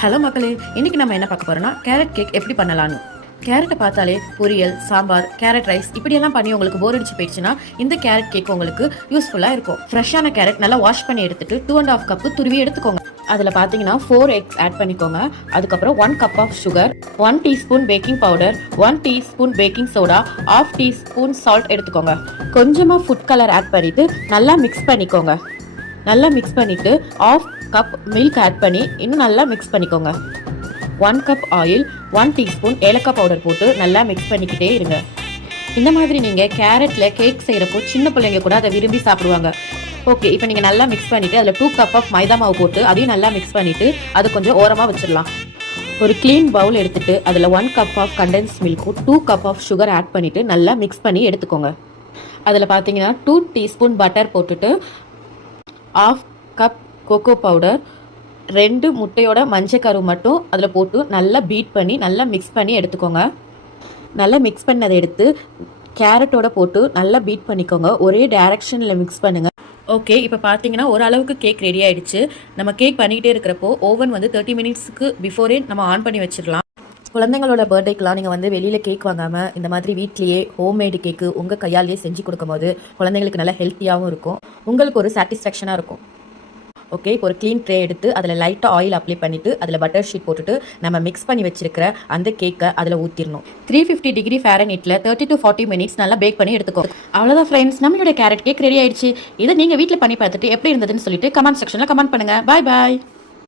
Hello மக்களே, இன்னைக்கு நம்ம என்ன பார்க்க போறோம்னா கேரட் கேக் எப்படி பண்ணலாம்னு. கேரட்டை பார்த்தாலே பொரியல், சாம்பார், கேரட் ரைஸ் இப்படியெல்லாம் பண்ணி உங்களுக்கு போர் அடிச்சு போயிடுச்சுன்னா இந்த கேரட் கேக் உங்களுக்கு யூஸ்ஃபுல்லாக இருக்கும். ஃப்ரெஷ்ஷான கேரட் நல்லா வாஷ் பண்ணி எடுத்துட்டு 2.5 கப்பு துருவி எடுத்துக்கோங்க. அதில் பார்த்தீங்கன்னா 4 எக்ஸ் ஆட் பண்ணிக்கோங்க. அதுக்கப்புறம் 1 cup of sugar, 1 teaspoon baking powder, 1 teaspoon baking soda, 1/2 teaspoon salt எடுத்துக்கோங்க. கொஞ்சமாக ஃபுட் கலர் ஆட் பண்ணிட்டு நல்லா மிக்ஸ் பண்ணிக்கோங்க. நல்லா மிக்ஸ் பண்ணிட்டு 1/2 கப் மில்க் ஆட் பண்ணி இன்னும் நல்லா மிக்ஸ் பண்ணிக்கோங்க. 1 கப் ஆயில், 1 டீஸ்பூன் ஏலக்காய் பவுடர் போட்டு நல்லா மிக்ஸ் பண்ணிக்கிட்டே இருங்க. இந்த மாதிரி நீங்கள் கேரட்டில் கேக் செய்கிறப்போ சின்ன பிள்ளைங்க கூட அதை விரும்பி சாப்பிடுவாங்க. ஓகே, இப்போ நீங்கள் நல்லா மிக்ஸ் பண்ணிவிட்டு அதில் 2 கப் ஆஃப் மைதா மாவு போட்டு அதையும் நல்லா மிக்ஸ் பண்ணிவிட்டு அதை கொஞ்சம் ஓரமாக வச்சிடலாம். ஒரு க்ளீன் பவுல் எடுத்துகிட்டு அதில் 1 கப் ஆஃப் கண்டென்ஸ் மில்க்கும் 2 கப் ஆஃப் சுகர் ஆட் பண்ணிவிட்டு நல்லா மிக்ஸ் பண்ணி எடுத்துக்கோங்க. அதில் பார்த்தீங்கன்னா 2 டீஸ்பூன் பட்டர் போட்டுட்டு 1/2 கப் கோகோ பவுடர், 2 முட்டையோட மஞ்சக்கரு மட்டும் அதில் போட்டு நல்லா பீட் பண்ணி நல்லா மிக்ஸ் பண்ணி எடுத்துக்கோங்க. நல்லா மிக்ஸ் பண்ணதை எடுத்து கேரட்டோட போட்டு நல்லா பீட் பண்ணிக்கோங்க. ஒரே டைரக்ஷனில் மிக்ஸ் பண்ணுங்கள். ஓகே, இப்போ பார்த்தீங்கன்னா ஓரளவுக்கு கேக் ரெடி ஆகிடுச்சு. நம்ம கேக் பண்ணிக்கிட்டே இருக்கிறப்போ ஓவன் 30 மினிட்ஸுக்கு பிஃபோரே நம்ம ஆன் பண்ணி வச்சிடலாம். குழந்தைங்களோட பர்த்டேக்கெலாம் நீங்கள் வெளியில் கேக் வாங்காமல் இந்த மாதிரி வீட்லேயே ஹோம்மேடு கேக்கு உங்கள் கையாலேயே செஞ்சு கொடுக்கும்போது குழந்தைங்களுக்கு நல்லா ஹெல்த்தியாகவும் இருக்கும், உங்களுக்கு ஒரு சாட்டிஸ்ஃபேக்ஷனாக இருக்கும். ஓகே, இப்போ ஒரு க்ளீன் ட்ரே எடுத்து அதில் லைட்டாக ஆயில் அப்ளை பண்ணிவிட்டு அதில் பட்டர் ஷீட் போட்டுட்டு நம்ம மிக்ஸ் பண்ணி வச்சிருக்கிற அந்த கேக்கை அதில் ஊற்றிடணும். 350 டிகிரி ஃபாரன்ஹீட்டில் 30 to 40 மினிட்ஸ் நல்லா பேக் பண்ணி எடுத்துக்கோங்க. அவ்வளோதான் ஃப்ரெண்ட்ஸ், நம்மளோட கேரட் கேக் ரெடி ஆயிடுச்சு. இதை நீங்கள் வீட்டில் பண்ணி பார்த்துட்டு எப்படி இருந்ததுன்னு சொல்லிட்டு கமெண்ட் செக்ஷனில் கமெண்ட் பண்ணுங்கள். பாய் பாய்.